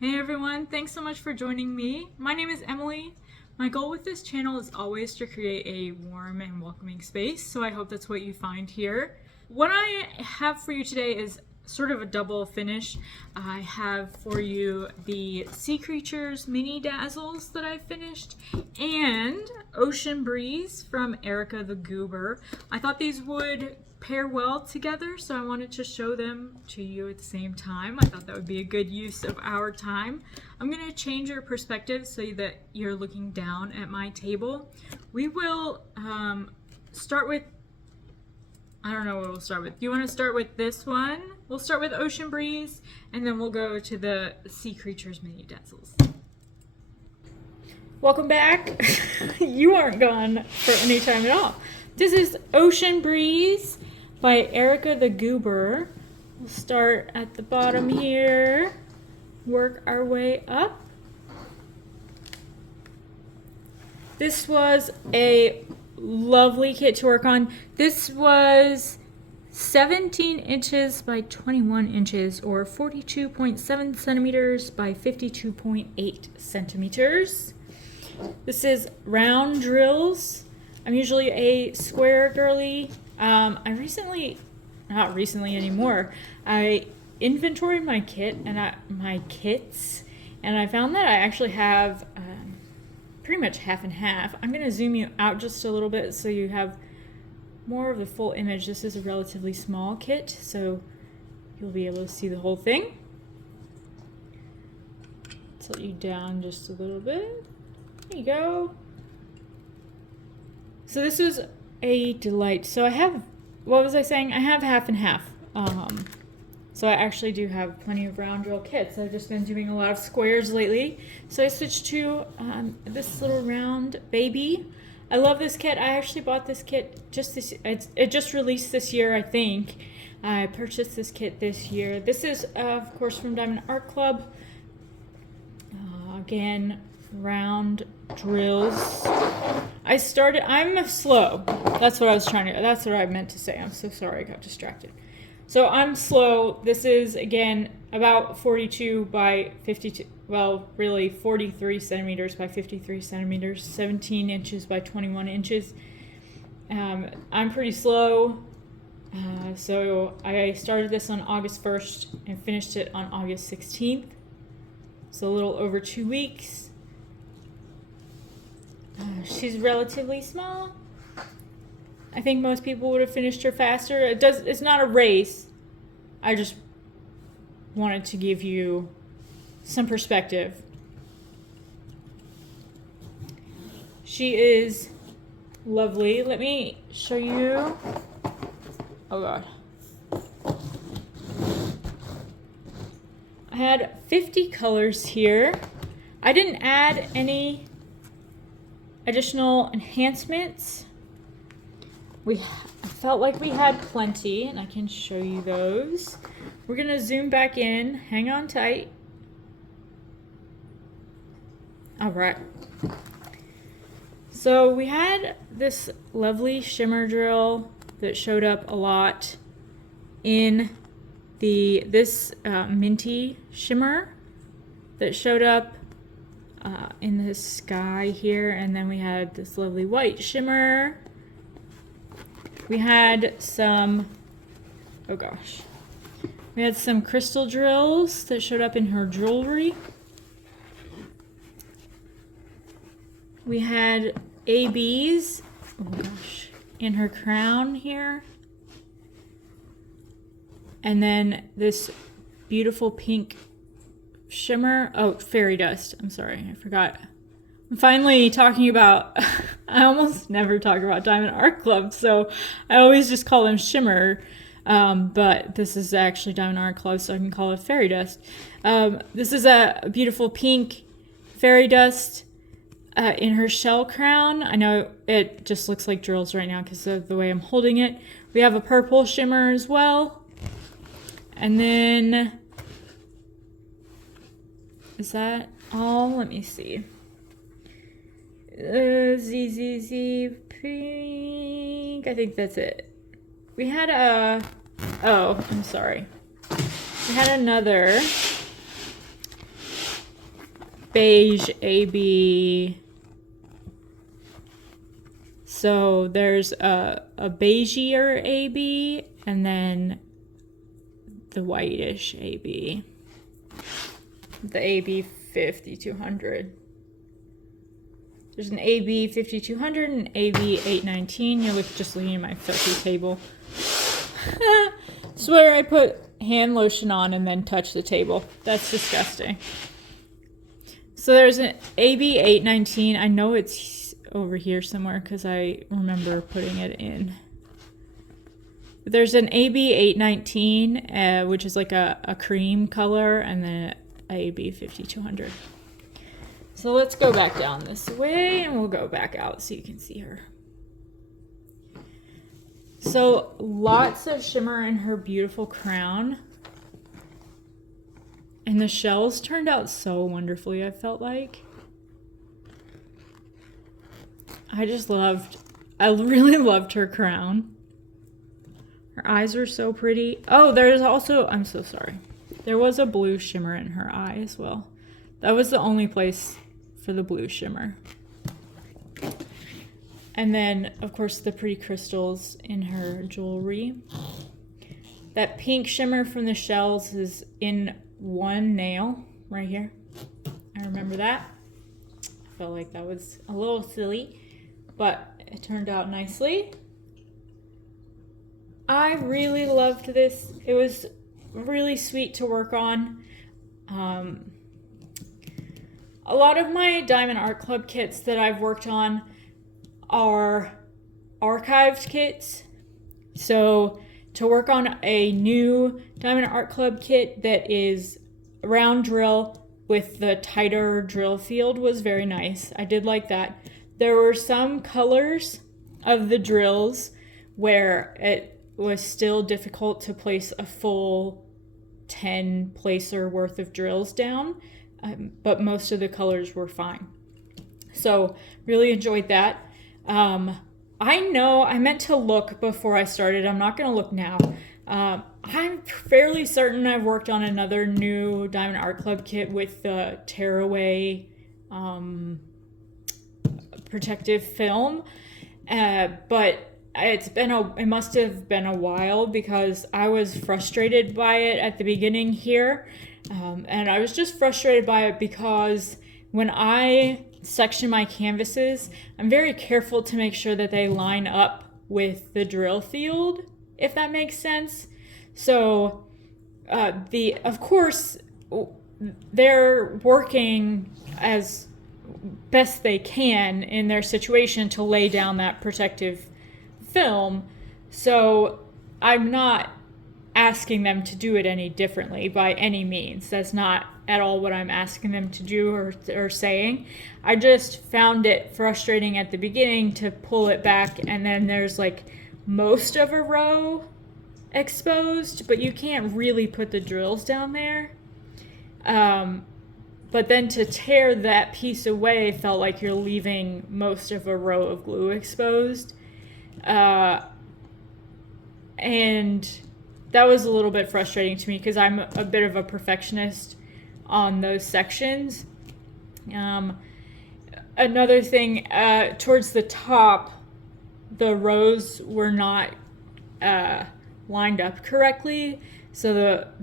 Hey everyone, thanks so much for joining me. My name is Emily. My goal with this channel is always to create a warm and welcoming space, so I hope that's what you find here. What I have for you today is sort of a double finish. I have for you the Sea Creatures mini Dazzles that I finished and Ocean Breeze from ErikaTheGoober. I thought these would pair well together, so I wanted to show them to you at the same time. I thought that would be a good use of our time. I'm going to change your perspective so that you're looking down at my table. We will start with, I don't know what we'll start with. Do you want to start with this one? We'll start with Ocean Breeze, and then we'll go to the Sea Creatures mini Dazzles. Welcome back. You aren't gone for any time at all. This is Ocean Breeze by ErikaTheGoober. We'll start at the bottom here, work our way up. This was a lovely kit to work on. This was 17 inches by 21 inches, or 42.7 centimeters by 52.8 centimeters. This is round drills. I'm usually a square girly. Not recently anymore, I inventoried my kit and my kits, and I found that I actually have pretty much half and half. I'm going to zoom you out just a little bit so you have more of the full image. This is a relatively small kit, so you'll be able to see the whole thing. Tilt you down just a little bit. There you go. So this was a delight. So I have, what was I saying? I have half and half. So I actually do have plenty of round drill kits. I've just been doing a lot of squares lately. So I switched to this little round baby. I love this kit. I actually bought this kit it just released this year, I think. I purchased this kit this year. This is, of course, from Diamond Art Club. Again, round drills. I'm slow. That's what I meant to say. I'm so sorry, I got distracted. So I'm slow. This is, again, about 42 by 52, well, really 43 centimeters by 53 centimeters, 17 inches by 21 inches. I'm pretty slow. So I started this on August 1st and finished it on August 16th. So a little over 2 weeks. She's relatively small. I think most people would have finished her faster. It's not a race. I just wanted to give you some perspective. She is lovely. Let me show you. Oh God. I had 50 colors here. I didn't add any additional enhancements. I felt like we had plenty, and I can show you those. We're gonna zoom back in. Hang on tight. All right. So we had this lovely shimmer drill that showed up a lot in this minty shimmer that showed up in the sky here, and then we had this lovely white shimmer. We had some, oh gosh, we had some crystal drills that showed up in her jewelry. We had ABs, oh gosh, in her crown here. And then this beautiful pink shimmer. Oh, fairy dust. I'm sorry, I forgot. I'm finally talking about, I almost never talk about Diamond Art Club, so I always just call them shimmer. But this is actually Diamond Art Club, so I can call it fairy dust. This is a beautiful pink fairy dust in her shell crown. I know it just looks like drills right now because of the way I'm holding it. We have a purple shimmer as well. And then, is that all? Let me see. ZZZ pink. I think that's it. We had oh, I'm sorry. We had another beige AB. So there's a beigeier AB and then the whitish AB. The AB 5200. There's an AB 5200 and AB 819. You're just looking at my filthy table. Swear I put hand lotion on and then touch the table. That's disgusting. So there's an AB 819. I know it's over here somewhere because I remember putting it in. There's an AB 819, which is like a cream color, and then AB 5200. So let's go back down this way and we'll go back out so you can see her. So lots of shimmer in her beautiful crown. And the shells turned out so wonderfully, I felt like. I really loved her crown. Her eyes were so pretty. Oh, there's also, I'm so sorry. There was a blue shimmer in her eye as well. That was the only place for the blue shimmer. And then, of course, the pretty crystals in her jewelry. That pink shimmer from the shells is in one nail right here. I remember that. I felt like that was a little silly, but it turned out nicely. I really loved this. It was really sweet to work on. A lot of my Diamond Art Club kits that I've worked on are archived kits. So to work on a new Diamond Art Club kit that is round drill with the tighter drill field was very nice. I did like that. There were some colors of the drills where it was still difficult to place a full 10 placer worth of drills down, but most of the colors were fine. So really enjoyed that. I know I meant to look before I started. I'm not going to look now. I'm fairly certain I've worked on another new Diamond Art Club kit with the tearaway protective film, but it must have been a while because I was frustrated by it at the beginning here, and I was just frustrated by it because when I section my canvases, I'm very careful to make sure that they line up with the drill field, if that makes sense. So of course they're working as best they can in their situation to lay down that protective film, so I'm not asking them to do it any differently by any means. That's not at all what I'm asking them to do or saying. I just found it frustrating at the beginning to pull it back and then there's like most of a row exposed, but you can't really put the drills down there. But then to tear that piece away felt like you're leaving most of a row of glue exposed. And that was a little bit frustrating to me because I'm a bit of a perfectionist on those sections. Another thing, towards the top, the rows were not lined up correctly, so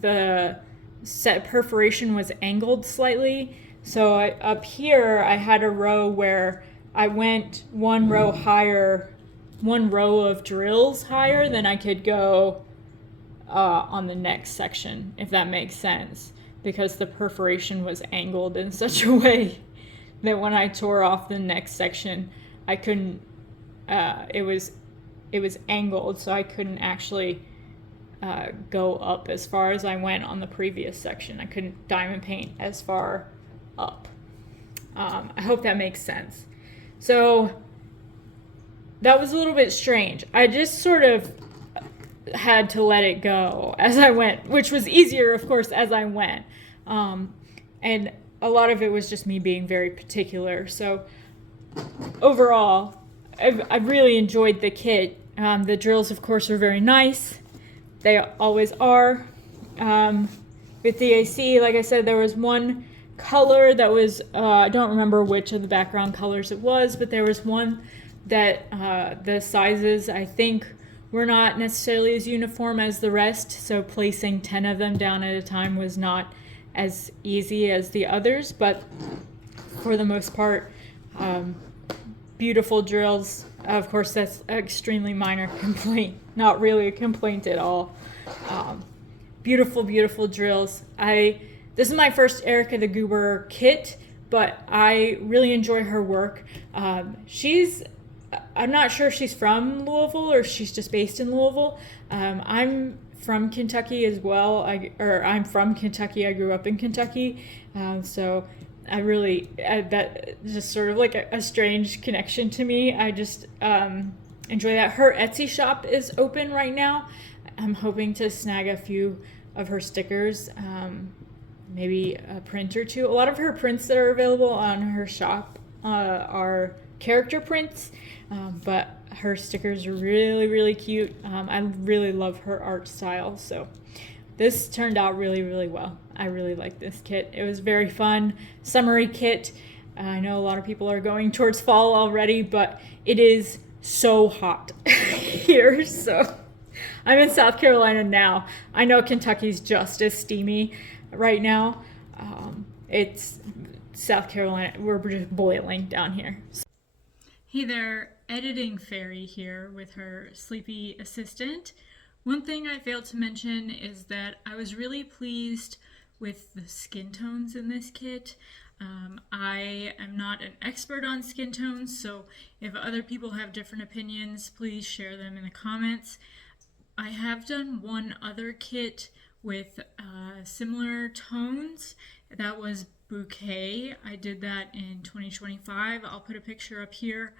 the set perforation was angled slightly. So up here I had a row where I went one row of drills higher than I could go on the next section, if that makes sense, because the perforation was angled in such a way that when I tore off the next section, I couldn't, it was angled, so I couldn't actually go up as far as I went on the previous section. I couldn't diamond paint as far up. I hope that makes sense. So that was a little bit strange. I just sort of had to let it go as I went, which was easier, of course, as I went. And a lot of it was just me being very particular. So overall, I've really enjoyed the kit. The drills, of course, are very nice. They always are. With DAC, like I said, there was one color that was, I don't remember which of the background colors it was, but there was one that the sizes, I think, were not necessarily as uniform as the rest, so placing 10 of them down at a time was not as easy as the others, but for the most part, beautiful drills. Of course, that's an extremely minor complaint, not really a complaint at all. Beautiful, beautiful drills. This is my first ErikaTheGoober kit, but I really enjoy her work. I'm not sure if she's from Louisville or she's just based in Louisville. I'm from Kentucky as well. I'm from Kentucky. I grew up in Kentucky. So I really, that just sort of like a strange connection to me. I just enjoy that. Her Etsy shop is open right now. I'm hoping to snag a few of her stickers, maybe a print or two. A lot of her prints that are available on her shop are character prints, but her stickers are really, really cute. I really love her art style, so this turned out really, really well. I really like this kit. It was very fun, summery kit. I know a lot of people are going towards fall already, but it is so hot here, so I'm in South Carolina now. I know Kentucky's just as steamy right now. It's South Carolina. We're just boiling down here. Hey there, editing fairy here with her sleepy assistant. One thing I failed to mention is that I was really pleased with the skin tones in this kit. I am not an expert on skin tones, so if other people have different opinions, please share them in the comments. I have done one other kit with similar tones. That was Bouquet. I did that in 2025. I'll put a picture up here.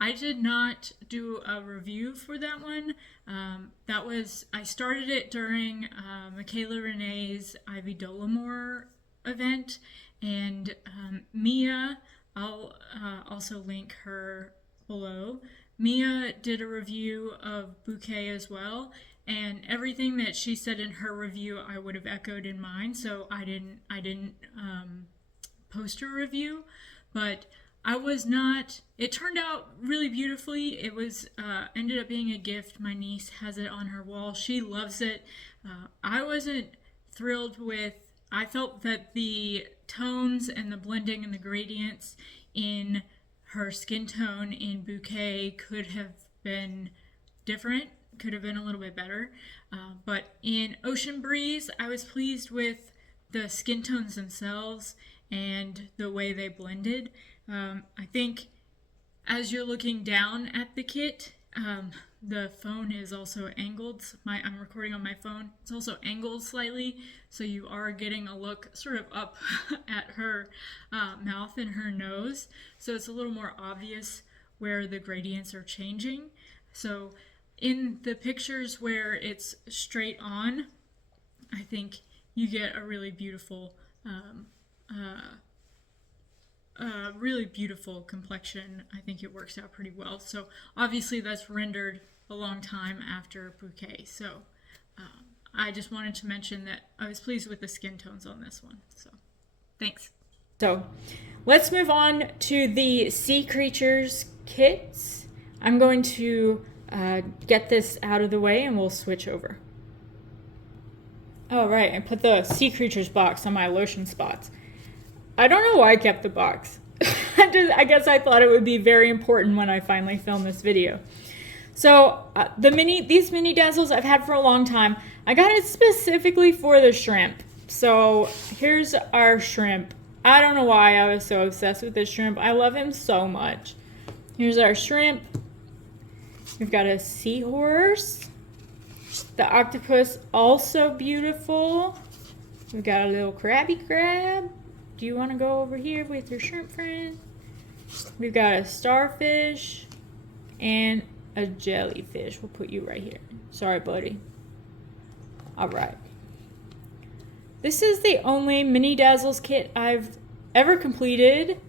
I did not do a review for that one. I started it during Michaela Renee's Ivy Dollamore event, and Mia, I'll also link her below. Mia did a review of Bouquet as well, and everything that she said in her review I would have echoed in mine, so I didn't post a review, but it turned out really beautifully. It was ended up being a gift. My niece has it on her wall. She loves it. I wasn't thrilled with, I felt that the tones and the blending and the gradients in her skin tone in Bouquet could have been different, could have been a little bit better. But in Ocean Breeze, I was pleased with the skin tones themselves and the way they blended. I think as you're looking down at the kit, the phone is also angled. I'm recording on my phone. It's also angled slightly, so you are getting a look sort of up at her mouth and her nose. So it's a little more obvious where the gradients are changing. So in the pictures where it's straight on, I think you get a really beautiful complexion. I think it works out pretty well. So obviously that's rendered a long time after Bouquet. So I just wanted to mention that I was pleased with the skin tones on this one. So thanks. So let's move on to the Sea Creatures kits. I'm going to get this out of the way and we'll switch over. All right, I put the Sea Creatures box on my lotion spots. I don't know why I kept the box. I guess I thought it would be very important when I finally film this video. So these mini Dazzles I've had for a long time. I got it specifically for the shrimp. So here's our shrimp. I don't know why I was so obsessed with this shrimp. I love him so much. Here's our shrimp. We've got a seahorse. The octopus, also beautiful. We've got a little crabby crab. Do you want to go over here with your shrimp friend? We've got a starfish and a jellyfish. We'll put you right here. Sorry, buddy. All right. This is the only mini Dazzles kit I've ever completed.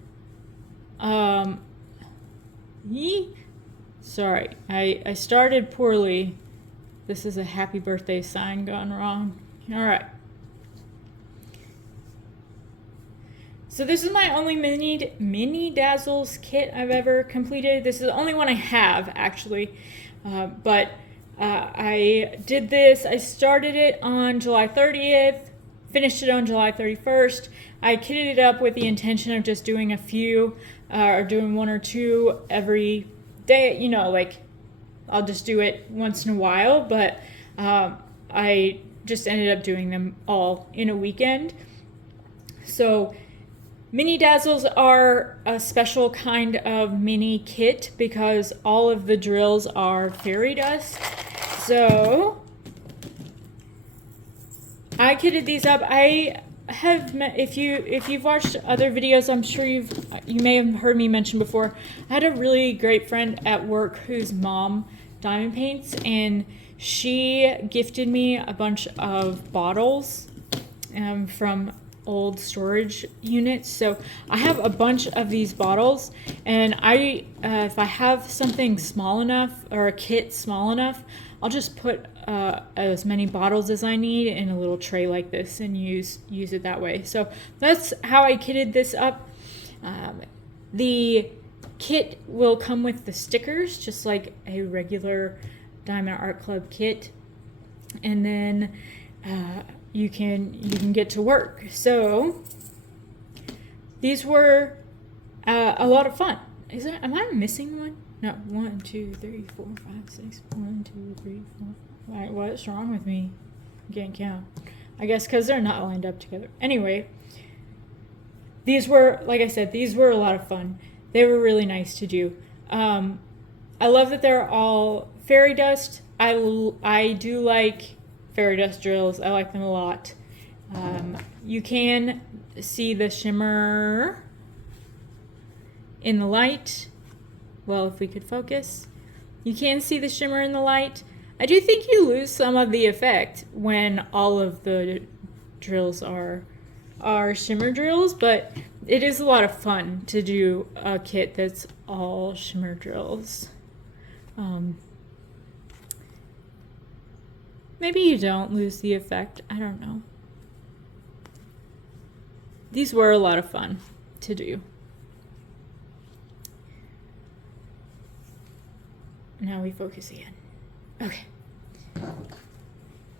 Sorry, I started poorly. This is a happy birthday sign gone wrong. All right. So this is my only mini Dazzles kit I've ever completed. This is the only one I have, actually. I did this. I started it on July 30th, finished it on July 31st. I kitted it up with the intention of just doing a few, or doing one or two every day. You know, like I'll just do it once in a while, but I just ended up doing them all in a weekend. So mini Dazzles are a special kind of mini kit because all of the drills are fairy dust. So I kitted these up. I have if you've watched other videos, I'm sure you may have heard me mention before. I had a really great friend at work whose mom diamond paints, and she gifted me a bunch of bottles from old storage units. So I have a bunch of these bottles, and if I have something small enough or a kit small enough, I'll just put as many bottles as I need in a little tray like this and use it that way. So that's how I kitted this up. The kit will come with the stickers just like a regular Diamond Art Club kit, and then you can get to work. So these were a lot of fun. Am I missing one? No, 1, 2, 3, 4, 5, 6. 1, 2, 3, 4. Right, what's wrong with me? I can't count. I guess because they're not lined up together. Anyway, these were, like I said, these were a lot of fun. They were really nice to do. I love that they're all fairy dust. I do like fairy dust drills. I like them a lot. You can see the shimmer in the light. Well, if we could focus, you can see the shimmer in the light. I do think you lose some of the effect when all of the drills are shimmer drills, but it is a lot of fun to do a kit that's all shimmer drills. Maybe you don't lose the effect. I don't know. These were a lot of fun to do. Now we focus again. Okay.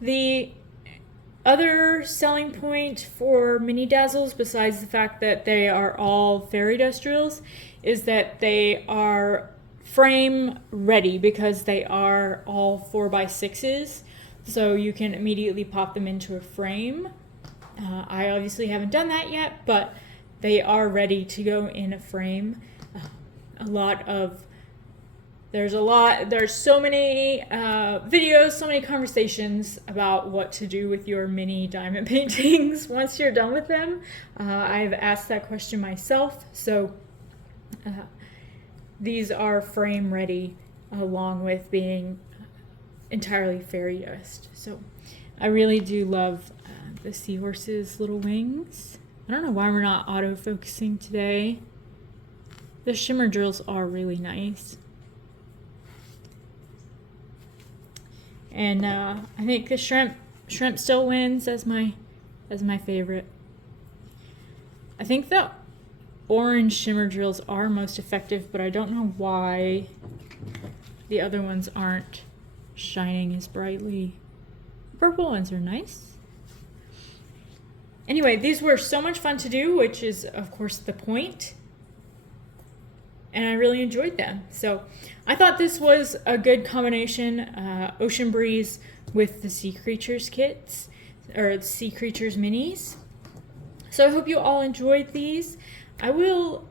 The other selling point for mini Dazzles, besides the fact that they are all fairy dust drills, is that they are frame ready because they are all 4x6s. So you can immediately pop them into a frame. I obviously haven't done that yet, but they are ready to go in a frame. There's so many videos, so many conversations about what to do with your mini diamond paintings once you're done with them. I've asked that question myself, so these are frame ready along with being entirely fairy dust. So I really do love the seahorse's little wings. I don't know why we're not auto-focusing today. The shimmer drills are really nice. And I think the shrimp still wins as my favorite. I think the orange shimmer drills are most effective, but I don't know why the other ones aren't shining as brightly. Purple ones are nice. Anyway, these were so much fun to do, which is of course the point. And I really enjoyed them. So I thought this was a good combination, Ocean Breeze with the Sea Creatures kits, or the Sea Creatures minis. So I hope you all enjoyed these. I will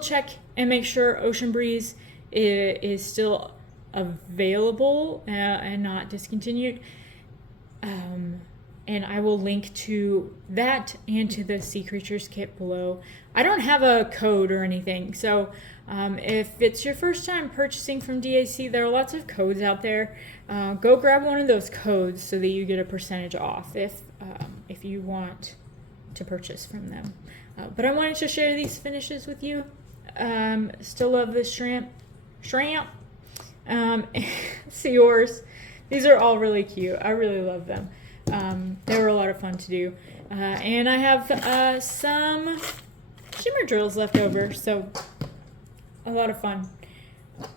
check and make sure Ocean Breeze is still available and not discontinued. And I will link to that and to the Sea Creatures kit below. I don't have a code or anything, so if it's your first time purchasing from DAC, there are lots of codes out there. Go grab one of those codes so that you get a percentage off if you want to purchase from them. But I wanted to share these finishes with you. Still love this shrimp, seahorse. These are all really cute. I really love them. They were a lot of fun to do. And I have some shimmer drills left over, so a lot of fun.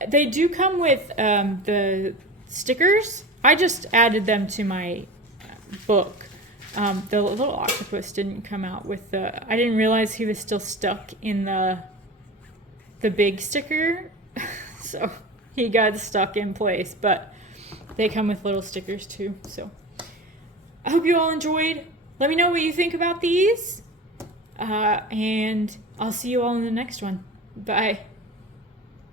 They do come with the stickers. I just added them to my book. The little octopus didn't come out with I didn't realize he was still stuck in the big sticker. So he got stuck in place, but they come with little stickers too. So I hope you all enjoyed. Let me know what you think about these. And I'll see you all in the next one. Bye.